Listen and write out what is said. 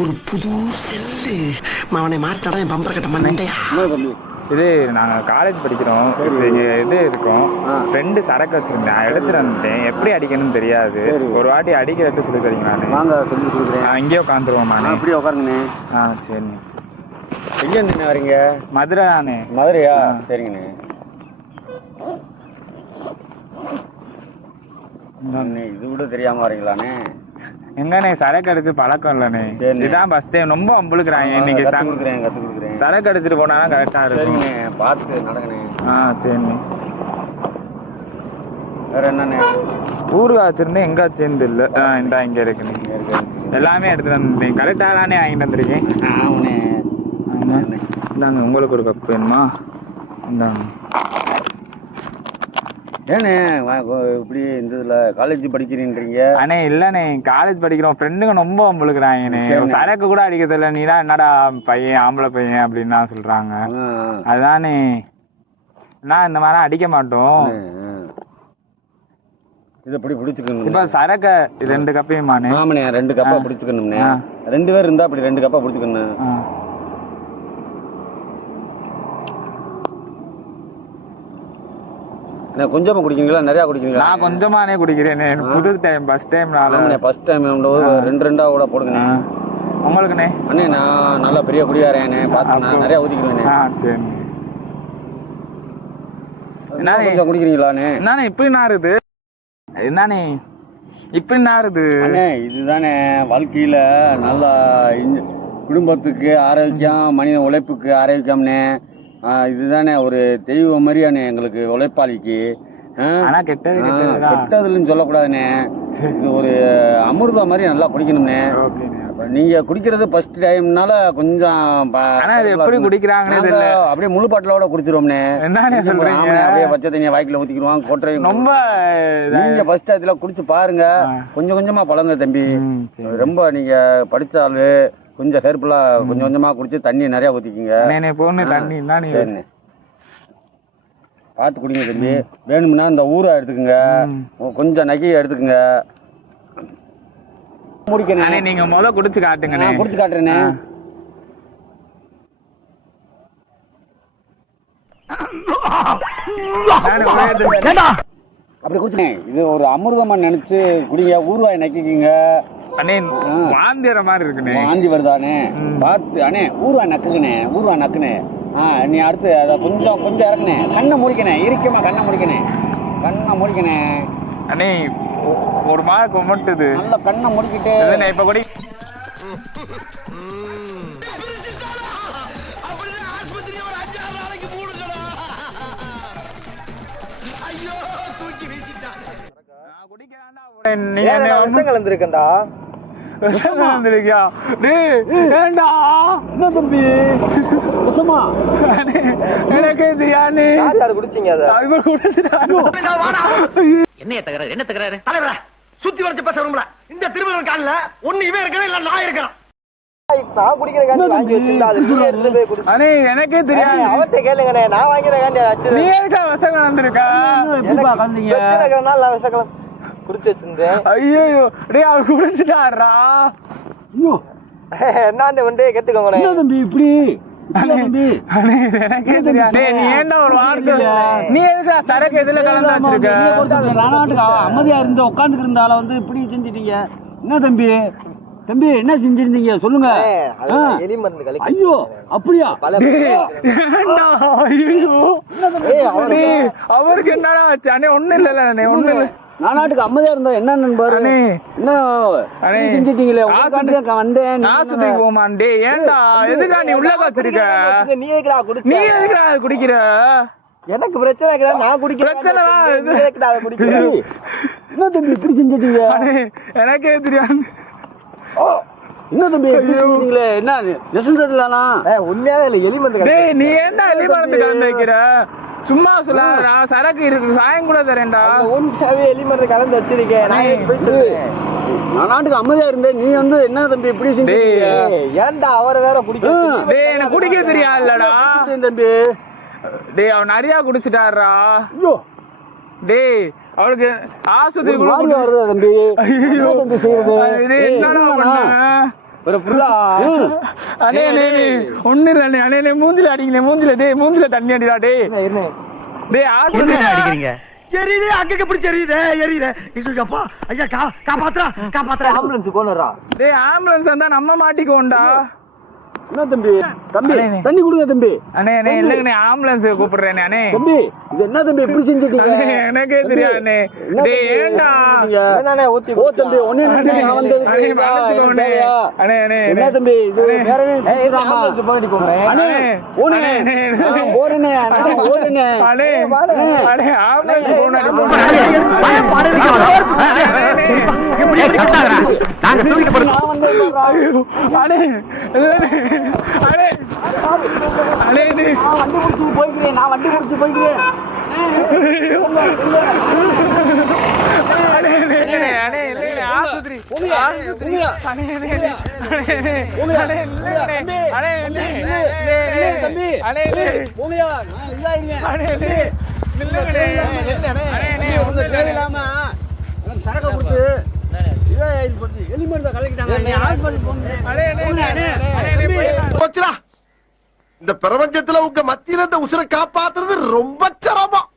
ஒரு புது செல்லு அவனை மாட்டாடா என் பம்பர கட்ட மண்டையா. இது நாங்க காலேஜ் படிக்கிறோம், இது இருக்கோம். ஃப்ரெண்டு சரக்கு வச்சிருந்தேன், எடுத்துட்டு வந்துட்டேன். எப்படி அடிக்கணும்னு தெரியாது. ஒரு வாட்டி அடிக்க எடுத்து சொல்லி தரீங்களா? வாங்க சொல்லி கொடுக்குறேன். இங்கேயே உட்காந்துருவோம். நானே அப்படியே உட்காருங்கண்ணே. சரிண்ணே. எங்க இருந்துண்ணே வரீங்க? மதுரை நானே. மதுரையா? சரிங்கண்ணே. இது கூட தெரியாம வரீங்களாண்ணே? எங்கண்ணே சரக்கு அடிச்சு பழக்கம் இல்லண்ணே. இதுதான் ஃபர்ஸ்ட் டைம். ரொம்ப அம்பளுக்குறாங்க இன்னைக்கு. கத்து கொடுக்குறேன். சரக்கு அடிச்சுட்டு போனா கரெக்டா இருக்கும். பார்த்து நடங்கண்ணே. சரிண்ணே. வேற என்னண்ணே? ஊரு வச்சிருந்தேன், எங்க வச்சிருந்து இல்ல. இந்த இங்க இருக்குண்ணே. எல்லாமே எடுத்துட்டு வந்துட்டேன். கரெக்டா தானே வாங்கிட்டு வந்திருக்கேன். இந்தாங்க, உங்களுக்கு ஒரு கப் வேணுமா? இந்தாங்க. ஏண்ணே இப்படி இந்த இதுல காலேஜ் படிக்கிறீன்றீங்க? அண்ணே இல்லண்ணே, காலேஜ் படிக்கிறோம். ஃப்ரெண்டுங்க ரொம்ப அம்பளுக்குறாங்கண்ணே. சரக்கு கூட அடிக்கிறது இல்லை. நீதான் என்னடா பையன், ஆம்பளை பையன் அப்படின்னு தான் சொல்றாங்க. அதுதானே, நான் இந்த மாதிரி அடிக்க மாட்டோம். இதை இப்படி பிடிச்சிக்கணும். இப்ப சரக்க 2 கப்பையுமாண்ணே? ஆமாண்ணே, 2 கப்பா பிடிச்சிக்கணும்ண்ணே. 2 பேர் இருந்தா அப்படி 2 கப்பா பிடிச்சிக்கணும். கொஞ்சமா குடிக்கிறீங்களா நிறைய குடிக்கிறீங்களா? நான் கொஞ்சமானே குடிக்கிறேனே. புது time, first time. First time 2 கூட போடுங்கண்ணே. உங்களுக்குண்ணே? அண்ணே நான் நல்லா பெரிய குடியாரேண்ணே, பார்த்து நான் நிறைய ஊதிக்கிறேண்ணே. சரி. என்ன கொஞ்சம் குடிக்கிறீங்களாண்ணே? என்னண்ணே இப்படி நாருது? என்னண்ணே இப்படி நாருது? அண்ணே இதுதானே வாழ்க்கையில நல்லா குடும்பத்துக்கு ஆரோக்கியம், மனித உழைப்புக்கு ஆரோக்கியம்னே. இதுதானே ஒரு தெய்வம் மாதிரியானே எங்களுக்கு உழைப்பாளிக்கு. கெட்டதுன்னு சொல்லக்கூடாதுண்ணே. இது ஒரு அமிர்தம் மாதிரி நல்லா குடிக்கணும்ண்ணே. நீங்க குடிக்கிறது ஃபர்ஸ்ட் டைம்னால கொஞ்சம் எப்படி குடிக்கிறாங்கன்னு அப்படியே முழு பாட்டிலோட குடிச்சிருவோம்ண்ணே. அப்படியே பச்சை தண்ணியை வாய்க்குல ஊத்திக்கிடுவாங்க. கொட்டை ரொம்ப நீங்க ஃபர்ஸ்ட் அதுல குடிச்சு பாருங்க. கொஞ்சம் கொஞ்சமா பழங்க தம்பி. ரொம்ப நீங்க படிச்சாலு கொஞ்சம் ஹெல்ப்ஃபுல்லா கொஞ்சம் கொஞ்சமா குடிச்சு தண்ணி நிறைய ஊத்திக்கிங்க. சரிண்ணே, பார்த்து குடிங்க தம்பி. வேணும்னா இந்த ஊரை எடுத்துக்கங்க, கொஞ்சம் நகையை எடுத்துக்கங்க. முடிக்கணும். நீங்க முதல்ல குடிச்சு காட்டுங்க. நான் குடிச்சு காட்டுறேண்ணே. அப்படி குடிச்சுனே. இது ஒரு அமிர்தமா நினைச்சு குடிங்க. ஊர்வாய் நக்கிக்குங்க. அண்ணே வாந்தி வர மாதிரி இருக்குண்ணே. வாந்தி வருதானே? பார்த்து அண்ணே ஊர்வாய் நக்குங்கண்ணே. ஊர்வாய் நக்குனே. நீ அடுத்து அதை கொஞ்சம் கொஞ்சம் இறக்குனே. கண்ணை முடிக்கணே. இறுக்கமா கண்ணை முடிக்கணே. கண்ணை முடிக்கணே. அண்ணே ஒரு மாதிரி கொமட்டுது. நல்ல கண்ணை முடிக்கிட்டு இப்ப கூட கலந்துருக்கா தம்பி. எனக்கே தெரியாது. என்ன தகராறு தலைவரா சுத்தி வரைச்சு பேசுறோம்ல. இந்த திருமணம் காலில ஒண்ணு இவன் இருக்கணும், இல்ல நான் இருக்கிறேன். நான் குடிக்கிறேன். எனக்கே தெரியாது. அவர்கிட்ட கேளுங்கண்ணே, நான் வாங்கிறேன். நீ இருக்கா வசம் கலந்துருக்கா? விஷக்கலம் குடிச்சு வச்சிருந்தேன். ஐயோ டேய், அவர் குடிச்சிட்டாரா? என்ன ஒன்றே கேட்டுக்கோங்க தம்பி. இப்படி எனக்கே தெரியாது. நீ ஏன்டா ஒரு வார்த்தை, நீ எதுக்கா சரக்கு எதுல கலந்து வச்சிருக்க? அமைதியா இருந்து உட்காந்துட்டு இருந்தால வந்து இப்படி செஞ்சிட்டீங்க. என்ன தம்பி? தம்பி என்ன செஞ்சிருந்தீங்க சொல்லுங்க. எலி மருந்து. ஐயோ அப்படியா? அவருக்கு என்னடா ஆச்சு? அண்ணே ஒண்ணு இல்ல, ஒண்ணு இல்ல. நாட்டுக்கு அமைதியா இருந்தா என்ன பாரு. என்ன செஞ்சிட்டீங்களே? வந்தேன் போமாண்டே. ஏன்டா எதுக்கா நீ உள்ள வச்சிருக்க? நீ எதுக்குடா குடிக்கிற? எனக்கு பிரச்சனை. நான் குடிக்கிறேன். என்ன தம்பி இப்படி செஞ்சிட்டீங்க? எனக்கே தெரியாது. என்ன தம்பி என்ன நெசந்ததுலானா? உண்மையாவே இல்ல, எலி மருந்து. நீ ஏன்டா எலி மருந்து கலந்து வைக்கிற? சும்மா சொல்ல. நான் சரக்கு இருக்கு, சாயம் கூட தரேன்டா. உண்மையாவே எலி மருந்து கலந்து வச்சிருக்கேன். நான் நாட்டுக்கு அமைதியா இருந்தேன். நீ வந்து என்ன தம்பி இப்படி செஞ்சு? ஏன்டா அவரை வேற குடிக்க? எனக்கு குடிக்க தெரியாதுலடா தம்பி. டேய் அவன் நிறைய குடிச்சிட்டாரா? ஐயோ டேய் அவளுக்கு ஆஸ்பத்திரி வருது தம்பி. என்னடா பண்ண? ஒரு புல்லா அண்ணே அண்ணே ஒண்ணு இல்ல அண்ணே அண்ணே மூஞ்சில அடிக்கல மூஞ்சில டேய் மூஞ்சில தண்ணி அடிடா டேய் டேய் ஆஸ்பத்திரி அடிக்கிறீங்க எரியுதே அங்க பிடிச்சி எரியுதே இதுப்பா ஐயா காப்பாத்துறா ஆம்புலன்ஸ் போனறா டேய் ஆம்புலன்ஸ் வந்தா நம்ம மாட்டிக்குவோம்டா என்ன தம்பி தண்ணி கொடுங்க தம்பி அண்ணே அண்ணே இல்லங்கண்ணே ஆம்புலன்ஸ் கூப்பிடுறேன் அண்ணே தம்பி இது என்ன தம்பி இப்படி செஞ்சுட்டீங்க எனக்கே தெரியாது அண்ணே டேய் ஏண்டா என்னண்ணே ஊத்தி ஓ தம்பி ஒண்ணே நான் வந்தது அண்ணே அண்ணே என்ன தம்பி இது வேற என்ன ஆம்புலன்ஸ் போடி போறேன் அண்ணே ஓனே ஓனே ஓனே அண்ணே அண்ணே ஆம்புலன்ஸ் போனாடி இப்படி கட்டாதடா நாங்க தூக்கிட்டு போறோம் நான் வந்தேன் அண்ணே அண்ணே அண்ணே நீ வண்டி புடிச்சு போய்க்கிறேன் நான் வண்டி புடிச்சு போய்க்கிறேன் அண்ணே அண்ணே அண்ணே இல்ல ஆஸ்பத்திரி ஆஸ்பத்திரி அண்ணே அண்ணே அண்ணே அண்ணே தம்பி அண்ணே போலியா நான் இல்லாயிருங்க அண்ணே அண்ணே நில்லுங்கடே அண்ணே உங்க தேவையில்லாம எனக்கு சரக்கு கொடுத்து இதே எலிமெண்ட் கலக்கிட்டாங்க நீ ஹாஸ்பிடல் போங்க போச்சுடா இந்த பிரபஞ்சத்துல உங்க மத்தியில இந்த உசுரை காப்பாத்துறது ரொம்ப சிரமம்